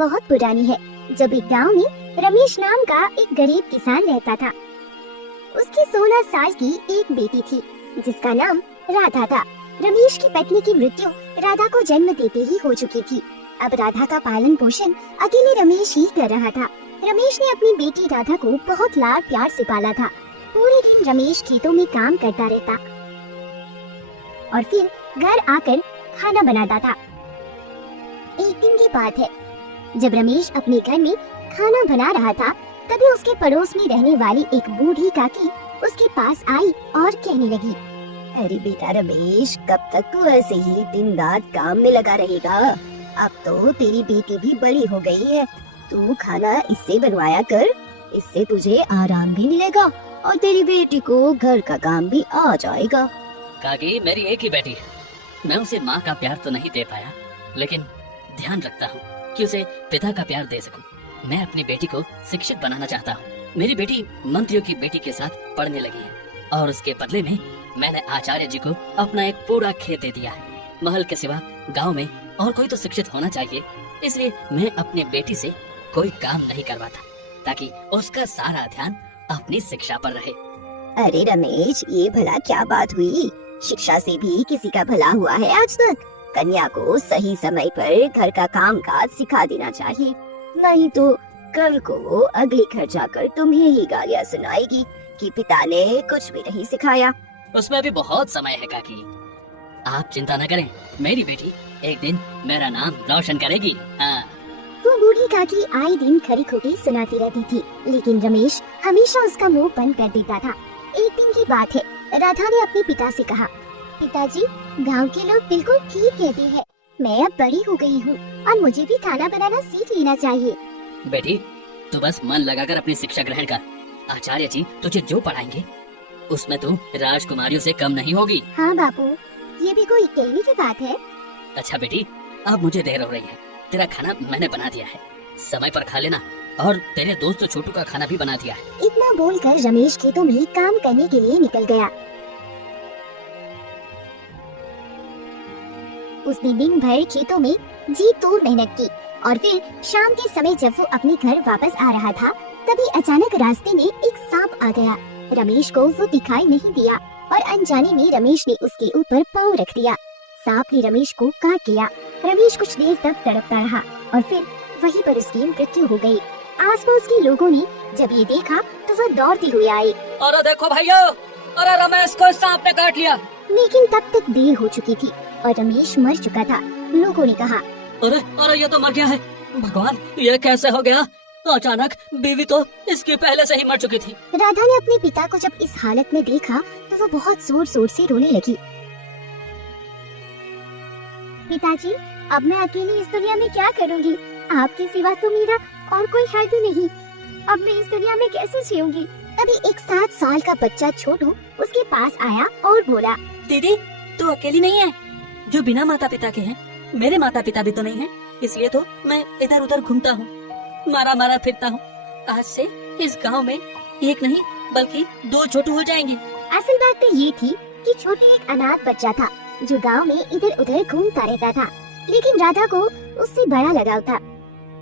बहुत पुरानी है, जब एक गांव में रमेश नाम का एक गरीब किसान रहता था। उसकी 16 साल की एक बेटी थी जिसका नाम राधा था। रमेश की पत्नी की मृत्यु राधा को जन्म देते ही हो चुकी थी। अब राधा का पालन पोषण अकेले रमेश ही कर रहा था। रमेश ने अपनी बेटी राधा को बहुत लाड प्यार से पाला था। पूरे दिन रमेश खेतों में काम करता रहता और फिर घर आकर खाना बनाता था। एक दिन की बात है, जब रमेश अपने घर में खाना बना रहा था, तभी उसके पड़ोस में रहने वाली एक बूढ़ी काकी उसके पास आई और कहने लगी, अरे बेटा रमेश, कब तक तू ऐसे ही दिन रात काम में लगा रहेगा? अब तो तेरी बेटी भी बड़ी हो गई है, तू खाना इससे बनवाया कर, इससे तुझे आराम भी मिलेगा और तेरी बेटी को घर का काम भी आ जाएगा। काकी, मेरी एक ही बेटी है, मैं उसे माँ का प्यार तो नहीं दे पाया, लेकिन ध्यान रखता हूँ कि उसे पिता का प्यार दे सकूं। मैं अपनी बेटी को शिक्षित बनाना चाहता हूँ। मेरी बेटी मंत्रियों की बेटी के साथ पढ़ने लगी है और उसके बदले में मैंने आचार्य जी को अपना एक पूरा खेत दे दिया है। महल के सिवा गांव में और कोई तो शिक्षित होना चाहिए, इसलिए मैं अपनी बेटी से कोई काम नहीं करवाता ताकि उसका सारा ध्यान अपनी शिक्षा पर रहे। अरे रमेश, ये भला क्या बात हुई? शिक्षा से भी किसी का भला हुआ है आज तक? कन्या को सही समय पर घर का काम काज सिखा देना चाहिए, नहीं तो कल को अगले घर जाकर तुम्हें ही गालियाँ सुनाएगी कि पिता ने कुछ भी नहीं सिखाया। उसमें भी बहुत समय है काकी, आप चिंता न करें, मेरी बेटी एक दिन मेरा नाम रोशन करेगी। हाँ। वो बूढ़ी काकी आए दिन खरी खोटी सुनाती रहती थी, लेकिन रमेश हमेशा उसका मुंह बंद कर देता था। एक दिन की बात है, राधा ने अपने पिता से कहा, पिताजी, गांव के लोग बिल्कुल ठीक कहते हैं, मैं अब बड़ी हो गई हूँ और मुझे भी खाना बनाना सीख लेना चाहिए। बेटी, तू बस मन लगाकर अपनी शिक्षा ग्रहण कर। आचार्य जी तुझे जो पढ़ाएंगे उसमें तू राजकुमारियों से कम नहीं होगी। हाँ बापू, ये भी कोई कहने की बात है। अच्छा बेटी, अब मुझे देर हो रही है, तेरा खाना मैंने बना दिया है, समय पर खा लेना, और तेरे दोस्त छोटू का खाना भी बना दिया है। इतना बोलकर रमेश खेतों में काम करने के लिए निकल गया। उसने दिन भर खेतों में जी तोड़ मेहनत की और फिर शाम के समय जब वो अपने घर वापस आ रहा था, तभी अचानक रास्ते में एक सांप आ गया। रमेश को वो दिखाई नहीं दिया और अनजाने में रमेश ने उसके ऊपर पाँव रख दिया। सांप ने रमेश को काट लिया। रमेश कुछ देर तक तड़पता रहा और फिर वहीं पर उसकी मृत्यु हो गई। आसपास के लोगों ने जब ये देखा तो वो दौड़ते हुए आए। अरे देखो भैया, अरे रमेश को सांप ने काट लिया। लेकिन तब तक देर हो चुकी थी और रमेश मर चुका था। लोगों ने कहा, अरे ये तो मर गया है, भगवान ये कैसे हो गया? अचानक बीवी तो इसके पहले से ही मर चुकी थी। राधा ने अपने पिता को जब इस हालत में देखा तो वो बहुत जोर जोर से रोने लगी। पिताजी, अब मैं अकेली इस दुनिया में क्या करूंगी? आपके सिवा तो मेरा और कोई है भी नहीं। अब मैं इस दुनिया में कैसे जीऊंगी? तभी एक 7 साल का बच्चा छोटू उसके पास आया और बोला, दीदी, तू अकेली नहीं है जो बिना माता पिता के हैं। मेरे माता पिता भी तो नहीं हैं, इसलिए तो मैं इधर उधर घूमता हूँ, मारा मारा फिरता हूँ। आज से इस गांव में एक नहीं बल्कि 2 छोटू हो जाएंगे। असल बात तो ये थी कि छोटू एक अनाथ बच्चा था जो गांव में इधर उधर घूमता रहता था, लेकिन राधा को उससे बड़ा लगाव था।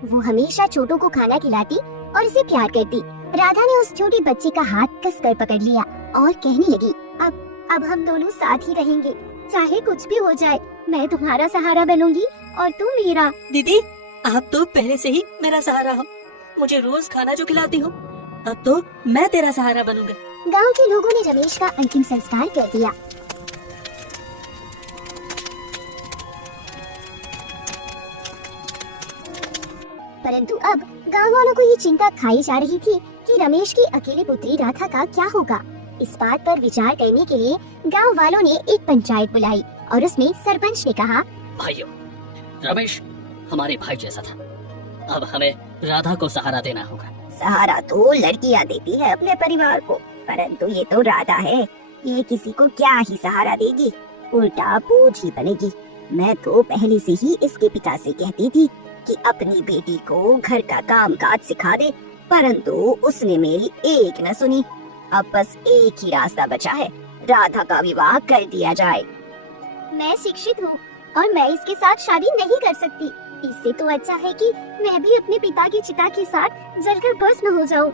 वो हमेशा छोटू को खाना खिलाती और उसे प्यार करती। राधा ने उस छोटे बच्चे का हाथ कसकर पकड़ लिया और कहने लगी, अब हम दोनों साथ ही रहेंगे, चाहे कुछ भी हो जाए। मैं तुम्हारा सहारा बनूंगी और तुम मेरा। दीदी, आप तो पहले से ही मेरा सहारा हो, मुझे रोज खाना जो खिलाती हो, अब तो मैं तेरा सहारा बनूंगा। गांव के लोगों ने रमेश का अंतिम संस्कार कर दिया। परंतु अब गांव वालों को ये चिंता खाई जा रही थी कि रमेश की अकेली पुत्री राधा का क्या होगा। इस बात पर विचार करने के लिए गांव वालों ने एक पंचायत बुलाई और उसमें सरपंच ने कहा, भाइयों, रमेश हमारे भाई जैसा था, अब हमें राधा को सहारा देना होगा। सहारा तो लड़कियां देती है अपने परिवार को, परंतु ये तो राधा है, ये किसी को क्या ही सहारा देगी, उल्टा बोझ ही बनेगी। मैं तो पहले से ही इसके पिता से कहती थी कि अपनी बेटी को घर का काम काज सिखा दे, परंतु उसने मेरी एक न सुनी। अब बस एक ही रास्ता बचा है, राधा का विवाह कर दिया जाए। मैं शिक्षित हूँ और मैं इसके साथ शादी नहीं कर सकती। इससे तो अच्छा है कि मैं भी अपने पिता की चिता के साथ जलकर भस्म हो जाऊं।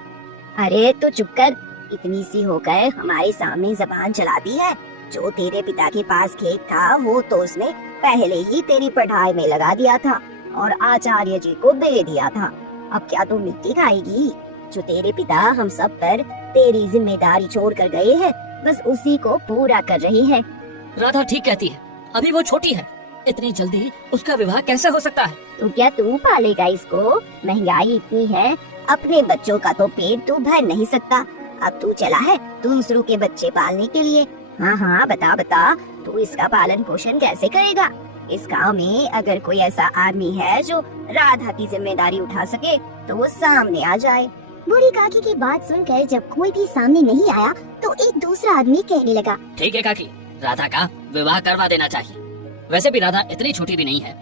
अरे तो चुप कर, इतनी सी होकर हमारे सामने जबान चलाती है। जो तेरे पिता के पास खेत था वो तो उसने पहले ही तेरी पढ़ाई में लगा दिया था और आचार्य जी को दे दिया था। अब क्या तू मिट्टी खाएगी? जो तेरे पिता हम सब पर तेरी जिम्मेदारी छोड़ कर गए हैं, बस उसी को पूरा कर रही है। राधा ठीक कहती है, अभी वो छोटी है, इतनी जल्दी उसका विवाह कैसे हो सकता है? तो क्या तू पालेगा इसको? महंगाई इतनी है, अपने बच्चों का तो पेट तू भर नहीं सकता। अब तू चला है दूसरों के बच्चे पालने के लिए। हाँ हाँ बता बता, तू इसका पालन पोषण कैसे करेगा? इस गांव में अगर कोई ऐसा आदमी है जो राधा की जिम्मेदारी उठा सके तो वो सामने आ जाए। बूढ़ी काकी की बात सुनकर जब कोई भी सामने नहीं आया तो एक दूसरा आदमी कहने लगा, ठीक है काकी, राधा का विवाह करवा देना चाहिए। वैसे भी राधा इतनी छोटी भी नहीं है,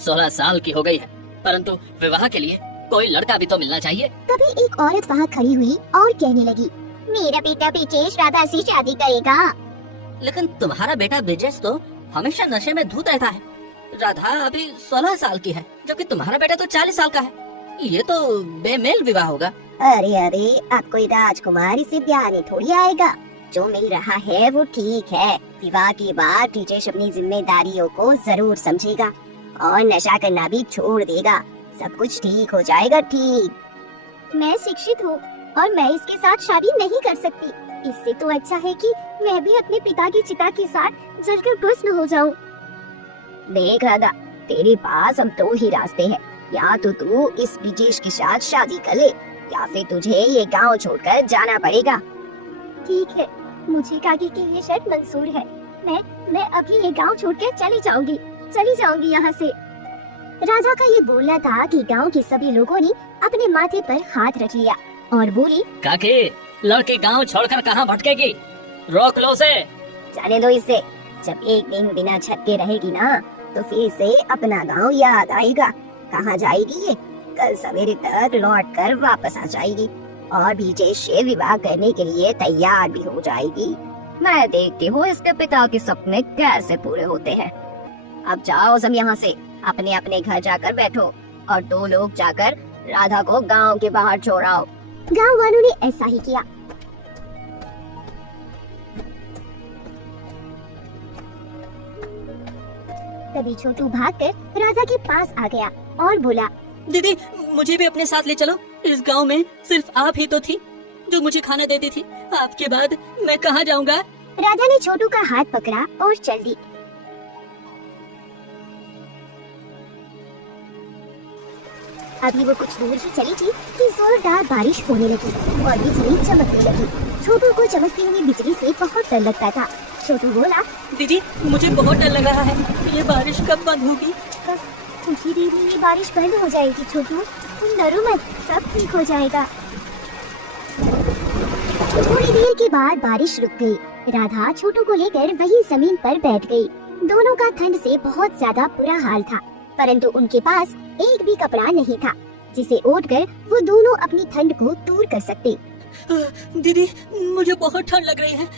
16 साल की हो गई है, परंतु विवाह के लिए कोई लड़का भी तो मिलना चाहिए। तभी एक औरत वहाँ खड़ी हुई और कहने लगी, मेरा बेटा ब्रिजेश राधा से शादी करेगा। लेकिन तुम्हारा बेटा ब्रिजेश तो हमेशा नशे में धुत रहता है। राधा अभी 16 साल की है, जबकि तुम्हारा बेटा तो 40 साल का है। ये तो बेमेल विवाह होगा। अरे अरे, अब कोई राजकुमारी से ब्याह नहीं थोड़ी आएगा। जो मिल रहा है वो ठीक है। विवाह के बाद ब्रिजेश अपनी जिम्मेदारियों को जरूर समझेगा और नशा करना भी छोड़ देगा। सब कुछ ठीक हो जाएगा। ठीक। मैं शिक्षित हूँ और मैं इसके साथ शादी नहीं कर सकती। इससे तो अच्छा है कि मैं भी अपने पिता की चिता के साथ जलकर भस्म हो जाऊं। देख राधा, तेरे पास अब 2 ही रास्ते हैं। या तो तू इस ब्रिजेश के साथ शादी कर ले या फिर तुझे ये गांव छोड़कर जाना पड़ेगा। ठीक है, मुझे काकी की ये शर्त मंजूर है। मैं अभी ये गांव छोड़कर चली जाऊंगी यहाँ से। राजा का ये बोलना था कि गांव के सभी लोगों ने अपने माथे पर हाथ रख लिया और बोली, काकी, लड़की गांव छोड़कर कहाँ भटकेगी? रोक लो उसे। जाने दो इसे। जब एक दिन बिना छत के रहेगी ना तो फिर से अपना गांव याद आएगा। कहाँ जाएगी ये? कल सवेरे तक लौट कर वापस आ जाएगी और ब्रिजेश से विवाह करने के लिए तैयार भी हो जाएगी। मैं देखती हूँ इसके पिता के सपने कैसे पूरे होते हैं। अब जाओ सब यहाँ से, अपने अपने घर जाकर बैठो और 2 लोग जाकर राधा को गांव के बाहर छोड़ाओ। गांव वालों ने ऐसा ही किया। तभी छोटू भागकर राजा के पास आ गया और बोला, दीदी, मुझे भी अपने साथ ले चलो। इस गांव में सिर्फ आप ही तो थी जो मुझे खाना देती थी। आपके बाद मैं कहाँ जाऊँगा? राधा ने छोटू का हाथ पकड़ा और चल दी। अभी वो कुछ दूर ही चली थी कि जोरदार बारिश होने लगी और बिजली चमकने लगी। छोटू को चमकती हुई बिजली से बहुत डर लगता था। छोटू बोला, दीदी, मुझे बहुत डर लग रहा है। ये बारिश कब बंद होगी? बस कुछ ही देर में ये बारिश बंद हो जाएगी छोटू, तुम डरो मत, सब ठीक हो जाएगा। थोड़ी देर के बाद बारिश रुक गई। राधा छोटू को लेकर वही जमीन पर बैठ गई। दोनों का ठंड से बहुत ज्यादा बुरा हाल था, परंतु उनके पास एक भी कपड़ा नहीं था जिसे ओढ़कर वो दोनों अपनी ठंड को दूर कर सकते। दीदी, मुझे बहुत ठंड लग रही है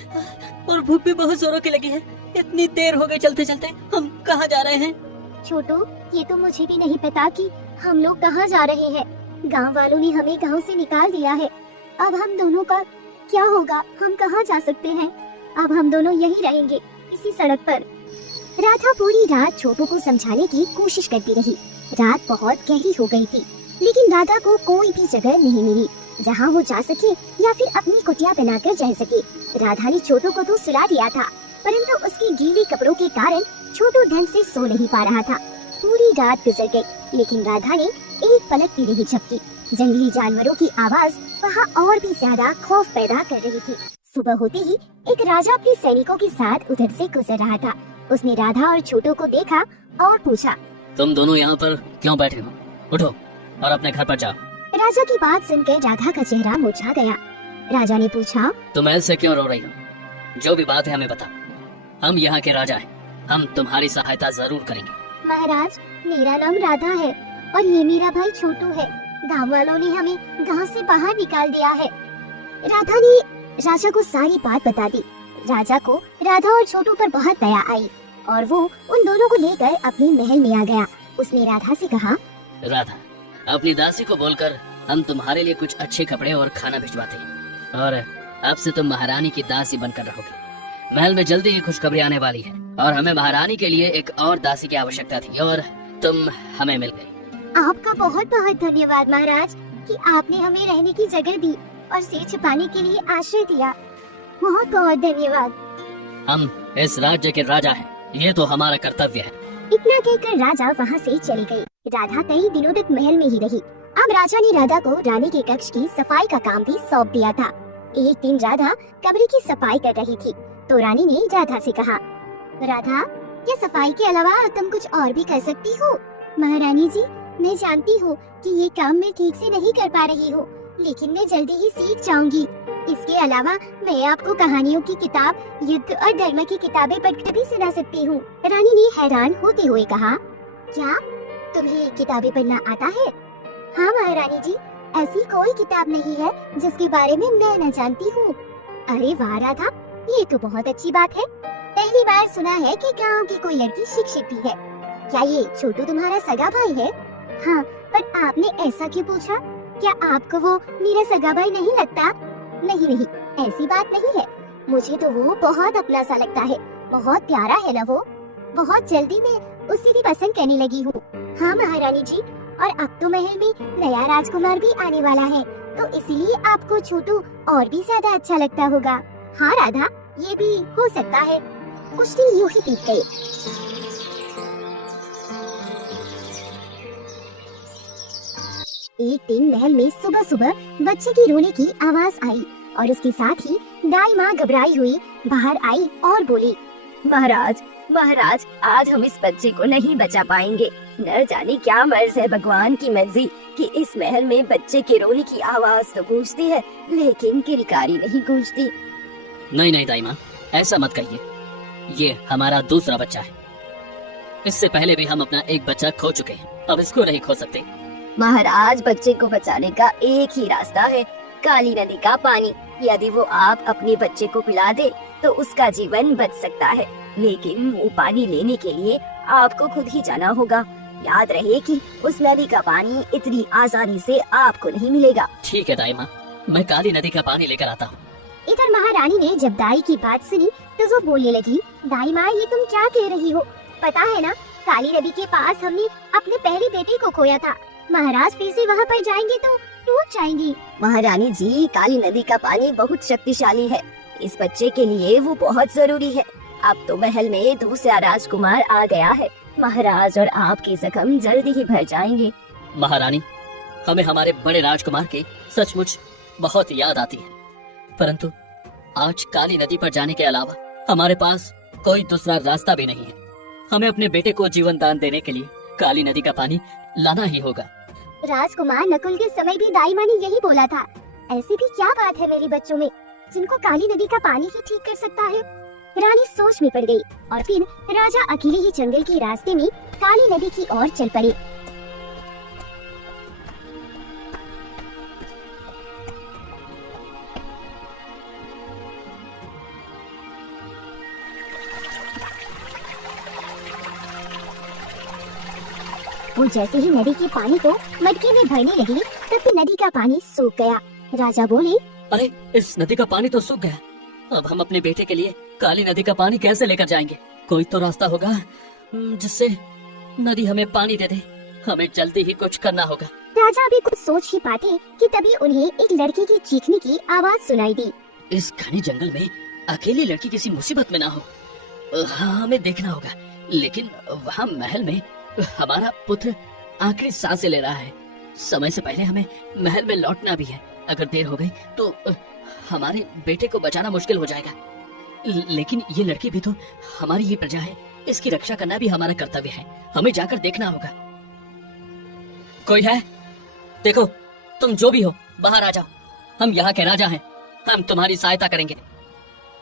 और भूख भी बहुत जोरों की लगी है। इतनी देर हो गई चलते चलते। हम कहाँ जा रहे हैं? छोटू, ये तो मुझे भी नहीं पता कि हम लोग कहाँ जा रहे हैं। गांव वालों ने हमें गांव से निकाल दिया है। अब हम दोनों का क्या होगा? हम कहाँ जा सकते हैं? अब हम दोनों यहीं रहेंगे, इसी सड़क पर। राधा पूरी रात छोटू को समझाने की कोशिश करती रही। रात बहुत गहरी हो गई थी, लेकिन राधा को कोई भी जगह नहीं मिली जहाँ वो जा सके या फिर अपनी कुटिया बनाकर रह सके। राधा ने छोटू को तो सुला दिया था, परंतु उसके गीले कपड़ों के कारण छोटू ढंग से सो नहीं पा रहा था। पूरी रात गुजर गई, लेकिन राधा ने एक पलक भी नहीं झपकी। जंगली जानवरों की आवाज वहाँ और भी ज्यादा खौफ पैदा कर रही थी। सुबह होते ही एक राजा अपने सैनिकों के साथ उधर से गुजर रहा था। उसने राधा और छोटू को देखा और पूछा, तुम दोनों यहाँ पर क्यों बैठे हो? उठो और अपने घर पर जाओ। राजा की बात सुनकर राधा का चेहरा मुरझा गया। राजा ने पूछा, तुम ऐसे क्यों रो रही हो? जो भी बात है हमें बताओ। हम यहाँ के राजा हैं, हम तुम्हारी सहायता जरूर करेंगे। महाराज, मेरा नाम राधा है और ये मेरा भाई छोटू है। गांव वालों ने हमें गांव से बाहर निकाल दिया है। राधा ने राजा को सारी बात बता दी। राजा को राधा और छोटू पर बहुत दया आई और वो उन दोनों को लेकर अपने महल में आ गया। उसने राधा से कहा, राधा, अपनी दासी को बोलकर हम तुम्हारे लिए कुछ अच्छे कपड़े और खाना भिजवाते हैं, और अब से तुम महारानी की दासी बनकर रहोगी। महल में जल्दी ही खुशखबरी आने वाली है, और हमें महारानी के लिए एक और दासी की आवश्यकता थी, और तुम हमें मिल गई। आपका बहुत बहुत धन्यवाद महाराज कि आपने हमें रहने की जगह दी और सिर छुपाने के लिए आश्रय दिया। बहुत बहुत धन्यवाद। हम इस राज्य के राजा हैं, ये तो हमारा कर्तव्य है। इतना कहकर राजा वहाँ से चली गई। राधा कई दिनों तक महल में ही रही। अब राजा ने राधा को रानी के कक्ष की सफाई का काम भी सौंप दिया था। एक दिन राधा कमरे की सफाई कर रही थी तो रानी ने राधा से कहा, राधा, क्या सफाई के अलावा तुम कुछ और भी कर सकती हो? महारानी जी, मैं जानती हूँ कि ये काम मैं ठीक से नहीं कर पा रही हूँ, लेकिन मैं जल्दी ही सीख जाऊंगी। इसके अलावा मैं आपको कहानियों की किताब, युद्ध और धर्म की किताबें पढ़कर भी सुना सकती हूँ। रानी ने हैरान होते हुए कहा, क्या तुम्हें किताबें पढ़ना आता है? हाँ महारानी जी, ऐसी कोई किताब नहीं है जिसके बारे में मैं न जानती हूँ। अरे वाह राधा, ये तो बहुत अच्छी बात है। पहली बार सुना है कि गांव की कोई लड़की शिक्षित भी है। क्या ये छोटू तुम्हारा सगा भाई है? हाँ, पर आपने ऐसा क्यों पूछा? क्या आपको वो मेरा सगा भाई नहीं लगता? नहीं नहीं, ऐसी बात नहीं है। मुझे तो वो बहुत अपना सा लगता है। बहुत प्यारा है ना वो। बहुत जल्दी मैं उसे भी पसंद करने लगी हूँ। हाँ महारानी जी, और अब तो महल में नया राजकुमार भी आने वाला है, तो इसीलिए आपको छोटू और भी ज्यादा अच्छा लगता होगा। हाँ राधा, ये भी हो सकता है। कुछ दिन यूं ही बीत गए। एक दिन महल में सुबह सुबह बच्चे की रोने की आवाज आई और उसके साथ ही दाई माँ घबराई हुई बाहर आई और बोली, महाराज, महाराज, आज हम इस बच्चे को नहीं बचा पाएंगे। न जाने क्या मर्ज है भगवान की मर्जी कि इस महल में बच्चे के रोने की आवाज तो गूंजती है, लेकिन किलकारी नहीं गूंजती। नहीं नहीं दाई माँ, ऐसा मत कहिए। ये हमारा दूसरा बच्चा है। इससे पहले भी हम अपना एक बच्चा खो चुके हैं, अब इसको नहीं खो सकते। महाराज, बच्चे को बचाने का एक ही रास्ता है, काली नदी का पानी। यदि वो आप अपने बच्चे को पिला दे तो उसका जीवन बच सकता है, लेकिन वो पानी लेने के लिए आपको खुद ही जाना होगा। याद रहे कि उस नदी का पानी इतनी आसानी से आपको नहीं मिलेगा। ठीक है दाई माँ, मैं काली नदी का पानी लेकर आता हूँ। इधर महारानी ने जब दाई की बात सुनी तो वो बोलने लगी, दाई माँ, ये तुम क्या कह रही हो? पता है ना, काली नदी के पास हमने अपने पहले बेटे को खोया था। महाराज फिर से वहाँ पर जाएंगे तो टूट जाएंगी। महारानी जी, काली नदी का पानी बहुत शक्तिशाली है। इस बच्चे के लिए वो बहुत जरूरी है। अब तो महल में दूसरा राजकुमार आ गया है। महाराज और आपके जख्म जल्दी ही भर जाएंगे। महारानी, हमें हमारे बड़े राजकुमार की सचमुच बहुत याद आती है, परंतु आज काली नदी पर जाने के अलावा हमारे पास कोई दूसरा रास्ता भी नहीं है। हमें अपने बेटे को जीवन दान देने के लिए काली नदी का पानी लाना ही होगा। राजकुमार नकुल के समय भी दाई माँ ने यही बोला था। ऐसी भी क्या बात है मेरे बच्चों में जिनको काली नदी का पानी ही ठीक कर सकता है? रानी सोच में पड़ गई और फिर राजा अकेले ही जंगल के रास्ते में काली नदी की ओर चल पड़े। वो जैसे ही नदी के पानी को मटके में भरने लगी तब नदी का पानी सूख गया। राजा बोले, अरे, इस नदी का पानी तो सूख गया। अब हम अपने बेटे के लिए काली नदी का पानी कैसे लेकर जाएंगे? कोई तो रास्ता होगा जिससे नदी हमें पानी दे दे। हमें जल्दी ही कुछ करना होगा। राजा भी कुछ सोच ही पाते कि तभी उन्हें एक लड़के की चीखने की आवाज सुनाई दी। इस घने जंगल में अकेली लड़की किसी मुसीबत में ना हो। हाँ, हमें देखना होगा। लेकिन वहाँ महल में हमारा पुत्र आखिरी सांसें ले रहा है। समय से पहले हमें महल में लौटना भी है। अगर देर हो गई तो हमारे बेटे को बचाना मुश्किल हो जाएगा। लेकिन ये लड़की भी तो हमारी ही प्रजा है, इसकी रक्षा करना भी हमारा कर्तव्य है। हमें जाकर देखना होगा। कोई है? देखो, तुम जो भी हो बाहर आ जाओ। हम यहाँ के राजा हैं, हम तुम्हारी सहायता करेंगे।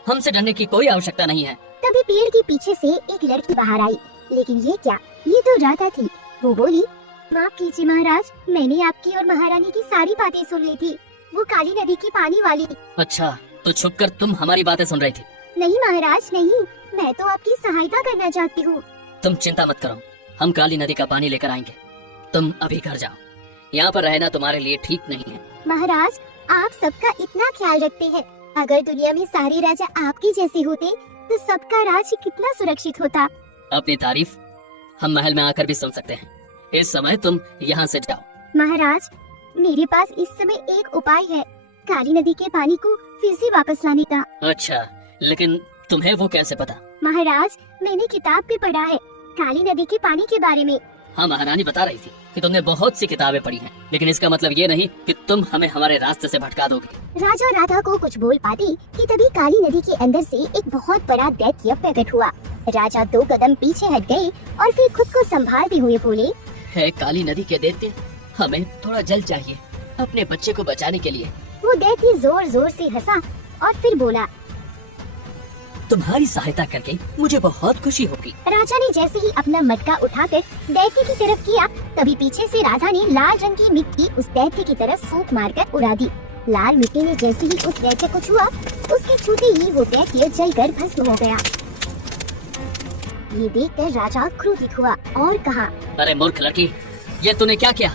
हमसे डरने की कोई आवश्यकता नहीं है। तभी पेड़ के पीछे से एक लड़की बाहर आई, लेकिन ये क्या, ये तो राधा थी। वो बोली, माफ कीजिए महाराज, मैंने आपकी और महारानी की सारी बातें सुन ली थी। वो काली नदी की पानी वाली। अच्छा, तो छुपकर तुम हमारी बातें सुन रही थी? नहीं महाराज नहीं, मैं तो आपकी सहायता करना चाहती हूँ। तुम चिंता मत करो, हम काली नदी का पानी लेकर आएंगे। तुम अभी घर जाओ, यहाँ पर रहना तुम्हारे लिए ठीक नहीं है। महाराज, आप सबका इतना ख्याल रखते हैं। अगर दुनिया में सारे राजा आपके जैसे होते तो सबका राज्य कितना सुरक्षित होता। अपनी तारीफ हम महल में आकर भी सुन सकते हैं। इस समय तुम यहाँ से जाओ। महाराज, मेरे पास इस समय एक उपाय है, काली नदी के पानी को फिर से वापस लाने का। अच्छा, लेकिन तुम्हें वो कैसे पता? महाराज, मैंने किताब में पढ़ा है काली नदी के पानी के बारे में। हाँ, महारानी बता रही थी कि तुमने बहुत सी किताबें पढ़ी हैं, लेकिन इसका मतलब ये नहीं कि तुम हमें हमारे रास्ते से भटका दोगे। राजा राधा को कुछ बोल पाती कि तभी काली नदी के अंदर से एक बहुत बड़ा दैत्य प्रकट हुआ। राजा 2 कदम पीछे हट गए और फिर खुद को संभालते हुए बोले, है काली नदी के दैत्य, हमें थोड़ा जल चाहिए अपने बच्चे को बचाने के लिए। वो दैत्य जोर जोर से हंसा और फिर बोला, तुम्हारी सहायता करके मुझे बहुत खुशी होगी। राजा ने जैसे ही अपना मटका उठाकर दैत्य की तरफ किया, तभी पीछे से राजा ने लाल रंग की मिट्टी उस दैत्य की तरफ फूंक मारकर उड़ा दी। लाल मिट्टी ने जैसे ही उस दैत्य को छुआ, उसके छूते ही वो दैत्य जलकर भस्म हो गया। ये देखकर राजा क्रोधित हुआ और कहा, अरे मूर्ख लड़की, ये तूने क्या किया?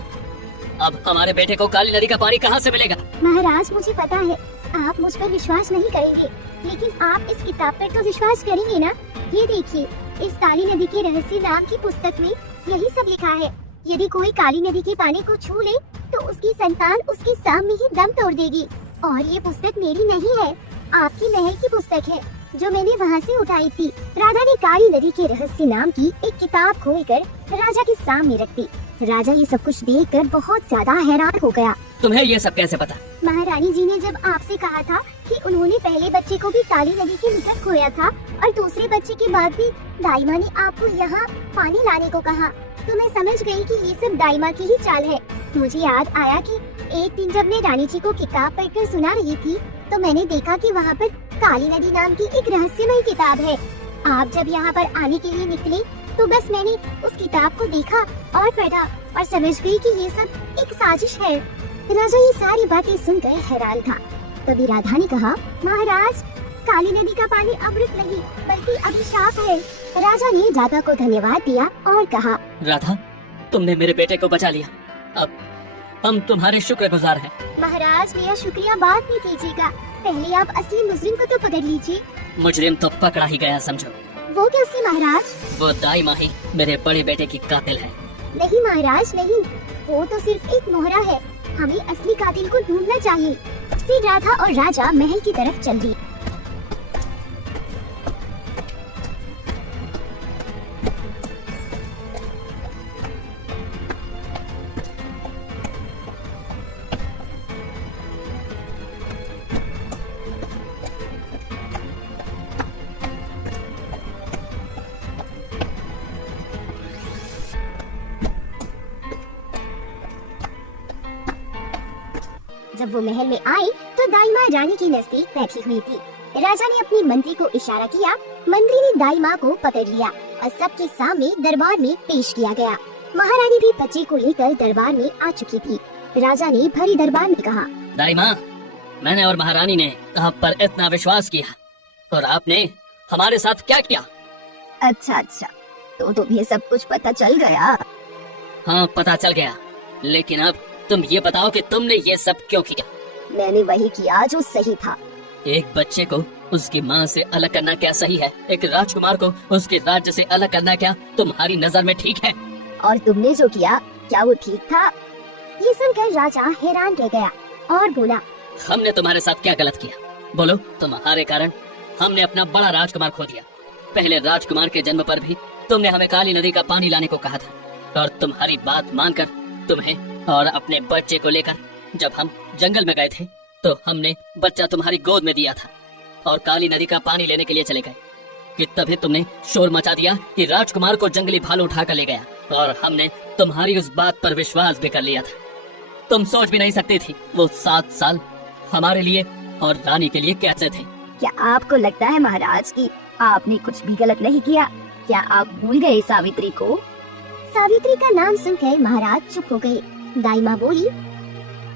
अब हमारे बेटे को काली नदी का पानी कहाँ से मिलेगा? महाराज, मुझे पता है आप मुझ पर विश्वास नहीं करेंगे, लेकिन आप इस किताब पर तो विश्वास करेंगे ना। ये देखिए, इस काली नदी के रहस्य नाम की पुस्तक में यही सब लिखा है। यदि कोई काली नदी के पानी को छू ले तो उसकी संतान उसके सामने ही दम तोड़ देगी। और ये पुस्तक मेरी नहीं है, आपकी महल की पुस्तक है जो मैंने वहाँ से उठाई थी। राजा ने काली नदी के रहस्य नाम की एक किताब खोलकर राजा के सामने रख दी। राजा ये सब कुछ देखकर बहुत ज्यादा हैरान हो गया। तुम्हें ये सब कैसे पता? महारानी जी ने जब आपसे कहा था कि उन्होंने पहले बच्चे को भी काली नदी के निकट खोया था और दूसरे बच्चे के बाद भी दाई माँ ने आपको यहाँ पानी लाने को कहा, तो मैं समझ गई कि ये सब दाई माँ की ही चाल है। मुझे याद आया कि एक दिन जब मैं रानी जी को किताब पढ़कर सुना रही थी, तो मैंने देखा कि वहाँ पर काली नदी नाम की एक रहस्यमय किताब है। आप जब यहाँ पर आने के लिए निकले तो बस मैंने उस किताब को देखा और पढ़ा और समझ गई कि ये सब एक साजिश है। राजा ये सारी बातें सुनकर हैरान था। तभी राधा ने कहा, महाराज, काली नदी का पानी अमृत नहीं बल्कि अभिशाप है। राजा ने राधा को धन्यवाद दिया और कहा, राधा, तुमने मेरे बेटे को बचा लिया। अब हम तुम्हारे शुक्रगुजार हैं। महाराज, मेरा शुक्रिया बाद में कीजिएगा, पहले आप असली मुजरिम को तो पकड़ लीजिए। मुजरिम तो पकड़ा ही गया समझो। वो कैसे महाराज? वो दाई माही मेरे बड़े बेटे की कातिल है। नहीं महाराज, नहीं, वो तो सिर्फ एक मोहरा है। हमें असली कातिल को ढूंढना चाहिए। फिर राधा और राजा महल की तरफ चल दिए। जब वो महल में आई तो दाई माँ रानी के नजदीक बैठी हुई थी। राजा ने अपने मंत्री को इशारा किया। मंत्री ने दाई माँ को पकड़ लिया और सबके सामने दरबार में पेश किया गया। महारानी भी बच्चे को लेकर दरबार में आ चुकी थी। राजा ने भरी दरबार में कहा, दाई माँ, मैंने और महारानी ने आप पर इतना विश्वास किया और आपने हमारे साथ क्या किया? अच्छा, तो तुम्हें सब कुछ पता चल गया? हाँ, पता चल गया, लेकिन अब तुम ये बताओ कि तुमने ये सब क्यों किया? मैंने वही किया जो सही था। एक बच्चे को उसकी माँ से अलग करना क्या सही है? एक राजकुमार को उसके राज्य से अलग करना क्या तुम्हारी नजर में ठीक है? और तुमने जो किया, क्या वो ठीक था? ये सुनकर राजा हैरान रह गया और बोला, हमने तुम्हारे साथ क्या गलत किया? बोलो। तुम्हारे कारण हमने अपना बड़ा राजकुमार खो दिया। पहले राजकुमार के जन्म पर भी तुमने हमें काली नदी का पानी लाने को कहा था और तुम्हारी बात मानकर तुम्हें और अपने बच्चे को लेकर जब हम जंगल में गए थे तो हमने बच्चा तुम्हारी गोद में दिया था और काली नदी का पानी लेने के लिए चले गए कि तभी तुमने शोर मचा दिया कि राजकुमार को जंगली भालू उठा कर ले गया और हमने तुम्हारी उस बात पर विश्वास भी कर लिया था। तुम सोच भी नहीं सकती थी वो 7 साल हमारे लिए और रानी के लिए कैसे थे। क्या आपको लगता है महाराज कि आपने कुछ भी गलत नहीं किया? क्या आप भूल गए सावित्री को? सावित्री का नाम सुनकर महाराज चुप हो गए। दाई माँ बोली,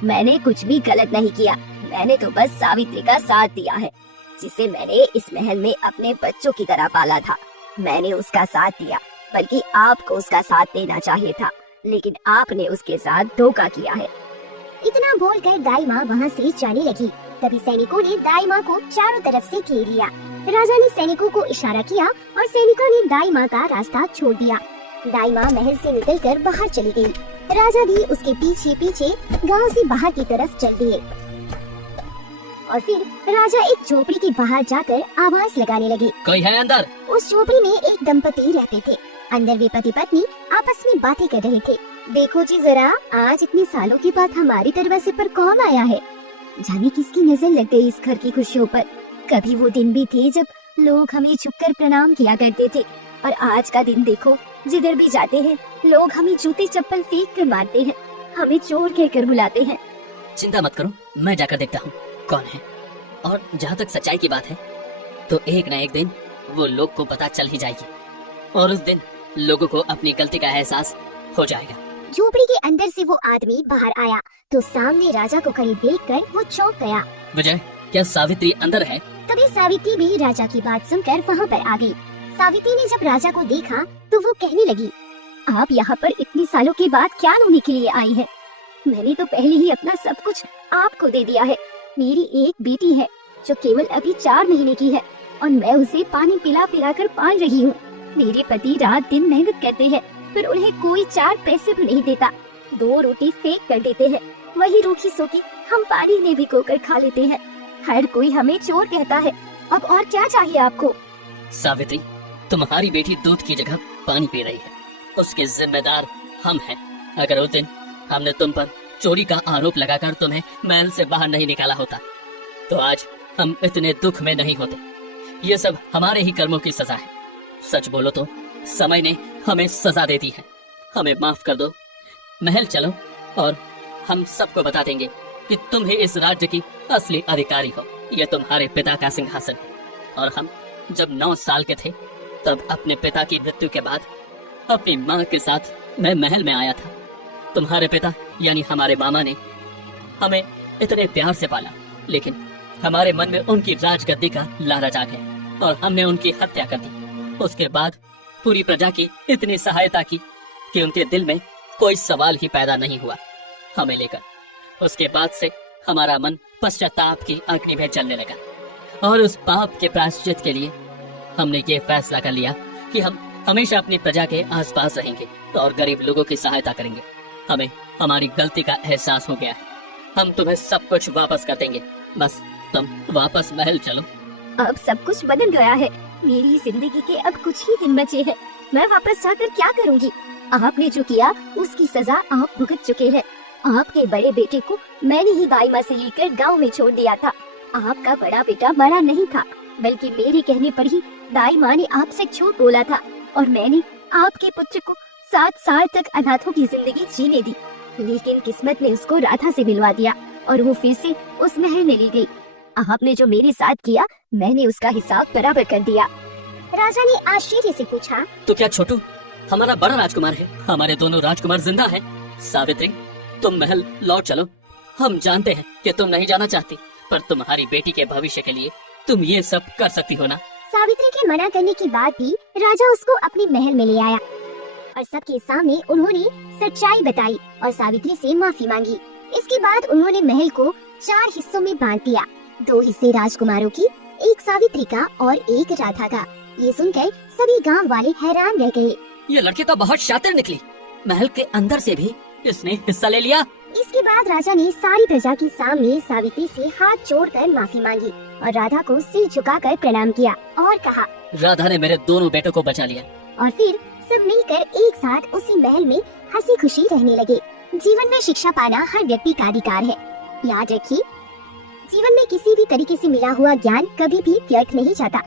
मैंने कुछ भी गलत नहीं किया। मैंने तो बस सावित्री का साथ दिया है, जिसे मैंने इस महल में अपने बच्चों की तरह पाला था। मैंने उसका साथ दिया बल्कि आपको उसका साथ देना चाहिए था, लेकिन आपने उसके साथ धोखा किया है। इतना बोलकर दाई माँ वहाँ से जाने लगी। तभी सैनिकों ने दाई माँ को चारों तरफ से घेर लिया। राजा ने सैनिकों को इशारा किया और सैनिकों ने दाई माँ का रास्ता छोड़ दिया। दाई माँ महल से निकलकर बाहर चली गई। राजा भी उसके पीछे पीछे गांव से बाहर की तरफ चल दिए और फिर राजा एक झोपड़ी के बाहर जाकर आवाज लगाने लगे। कोई है अंदर? उस झोपड़ी में एक दंपति रहते थे। अंदर वे पति पत्नी आपस में बातें कर रहे थे। देखो जी जरा, आज इतने सालों के बाद हमारे दरवाजे पर कौन आया है? जाने किसकी नजर लग गई इस घर की खुशियों पर। कभी वो दिन भी थे जब लोग हमें झुककर प्रणाम किया करते थे, और आज का दिन देखो, जिधर भी जाते हैं लोग हमें जूते चप्पल फेंक कर मारते हैं, हमें चोर कहकर बुलाते हैं। चिंता मत करो, मैं जाकर देखता हूँ कौन है। और जहाँ तक सच्चाई की बात है, तो एक न एक दिन वो लोग को पता चल ही जाएगी, और उस दिन लोगों को अपनी गलती का एहसास हो जाएगा। झोपड़ी के अंदर से वो आदमी बाहर आया तो सामने राजा को खड़ी देखकर वो चौंक गया। विजय, क्या सावित्री अंदर है? तभी सावित्री भी राजा की बात सुनकर वहाँ पर आ गई। सावित्री ने जब राजा को देखा तो वो कहने लगी, आप यहाँ पर इतने सालों के बाद क्या ढूंढने के लिए आई है? मैंने तो पहले ही अपना सब कुछ आपको दे दिया है। मेरी एक बेटी है जो केवल अभी 4 महीने की है, और मैं उसे पानी पिला पिला कर पाल रही हूँ। मेरे पति रात दिन मेहनत करते हैं, पर उन्हें कोई 4 पैसे भी नहीं देता। 2 रोटी फेंक कर देते हैं, वही रूखी सूखी हम पानी में भिगोकर खा लेते हैं। हर कोई हमें चोर कहता है। अब और क्या चाहिए आपको? सावित्री, तुम्हारी बेटी दूध की जगह पानी पी रही है, उसके जिम्मेदार हम हैं। अगर उस दिन हमने तुम पर चोरी का आरोप लगाकर तुम्हें महल से बाहर नहीं निकाला होता, तो आज हम इतने दुख में नहीं होते। ये सब हमारे ही कर्मों की सजा है। सच बोलो तो समय ने हमें सजा दे दी है। हमें माफ कर दो। महल चलो और हम सबको बता देंगे कि तुम ही इस राज्य की असली अधिकारी हो। ये तुम्हारे पिता का सिंहासन है, और हम जब 9 साल के थे तब अपने पिता की मृत्यु के बाद अपनी माँ के साथ मैं महल में आया था। तुम्हारे पिता यानी हमारे मामा ने हमें इतने प्यार से पाला, लेकिन हमारे मन में उनकी राजगद्दी का लालच आ गया और हमने उनकी हत्या कर दी। उसके बाद पूरी प्रजा की इतनी सहायता की कि उनके दिल में कोई सवाल ही पैदा नहीं हुआ हमें लेकर। उसके बाद से हमारा मन पश्चाताप की अग्नि में जलने लगा, और उस पाप के प्रायश्चित के लिए हमने ये फैसला कर लिया कि हम हमेशा अपनी प्रजा के आसपास रहेंगे और गरीब लोगों की सहायता करेंगे। हमें हमारी गलती का एहसास हो गया है। हम तुम्हें सब कुछ वापस कर देंगे, बस तुम वापस महल चलो। अब सब कुछ बदल गया है। मेरी जिंदगी के अब कुछ ही दिन बचे हैं। मैं वापस जाकर क्या करूंगी? आपने जो किया उसकी सजा आप भुगत चुके हैं। आपके बड़े बेटे को मैंने ही दाई माँ से लेकर गांव में छोड़ दिया था। आपका बड़ा बेटा बड़ा नहीं था, बल्कि मेरे कहने पर ही दाई माँ ने आपसे झूठ बोला था, और मैंने आपके पुत्र को 7 साल तक अनाथों की जिंदगी जीने दी। लेकिन किस्मत ने उसको राधा से मिलवा दिया और वो फिर से उस महल में ले गई। आपने जो मेरे साथ किया, मैंने उसका हिसाब बराबर कर दिया। राजा ने आश्चर्य से पूछा, तो क्या छोटू हमारा बड़ा राजकुमार है? हमारे दोनों राजकुमार जिंदा हैं। सावित्री, तुम महल लौट चलो। हम जानते हैं कि तुम नहीं जाना चाहती, पर तुम्हारी बेटी के भविष्य के लिए तुम ये सब कर सकती हो ना। सावित्री के मना करने के बाद भी राजा उसको अपने महल में ले आया और सबके सामने उन्होंने सच्चाई बताई और सावित्री से माफी मांगी। इसके बाद उन्होंने महल को 4 हिस्सों में बांट दिया। 2 हिस्से राजकुमारों की, एक सावित्री का और एक राधा का। ये सुनकर सभी गांव वाले हैरान रह गए। ये लड़की तो बहुत शातिर निकली, महल के अंदर से भी इसने हिस्सा ले लिया। इसके बाद राजा ने सारी प्रजा के सामने सावित्री से हाथ जोड़कर माफी मांगी और राधा को सिर झुकाकर प्रणाम किया और कहा, राधा ने मेरे दोनों बेटों को बचा लिया। और फिर सब मिलकर एक साथ उसी महल में हंसी खुशी रहने लगे। जीवन में शिक्षा पाना हर व्यक्ति का अधिकार है। याद रखिए, जीवन में किसी भी तरीके से मिला हुआ ज्ञान कभी भी व्यर्थ नहीं जाता।